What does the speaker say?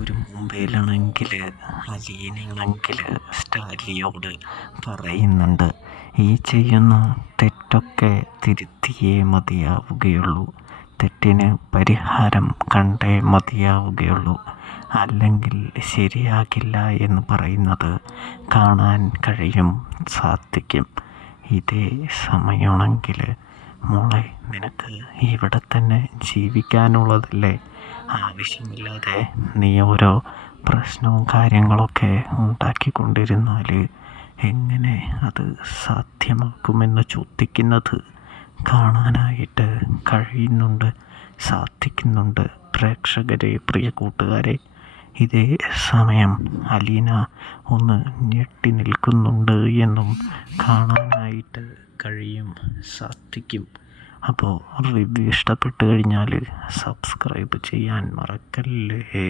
ഒരു മുംബൈയിലാണെങ്കിൽ അലീനയാണെങ്കിൽ സ്റ്റാലിയോട് പറയുന്നുണ്ട്, ഈ ചെയ്യുന്ന തെറ്റൊക്കെ തിരുത്തിയേ മതിയാവുകയുള്ളൂ, തെറ്റിന് പരിഹാരം കണ്ടേ മതിയാവുകയുള്ളൂ, അല്ലെങ്കിൽ ശരിയാകില്ല എന്ന് പറയുന്നത് കാണാൻ കഴിയും സാധിക്കും. ഇതേ സമയമാണെങ്കിൽ മോളെ, നിനക്ക് ഇവിടെ തന്നെ ജീവിക്കാനുള്ളതല്ലേ, ആവശ്യമില്ലാതെ നീ ഓരോ പ്രശ്നവും കാര്യങ്ങളൊക്കെ ഉണ്ടാക്കിക്കൊണ്ടിരുന്നാൽ എങ്ങനെ അത് സാധ്യമാക്കുമെന്ന് ചോദിക്കുന്നത് കാണാനായിട്ട് കഴിയുന്നുണ്ട്, സാധിക്കുന്നുണ്ട് പ്രേക്ഷകരെ, പ്രിയ കൂട്ടുകാരെ. ഇതേ സമയം അലീന ഒന്ന് ഞെട്ടി നിൽക്കുന്നുണ്ട് എന്നും കാണാനായിട്ട് കഴിയും സാധിക്കും. അപ്പോൾ റിവ്യൂ ഇഷ്ടപ്പെട്ട് കഴിഞ്ഞാൽ സബ്സ്ക്രൈബ് ചെയ്യാൻ മറക്കല്ലേ.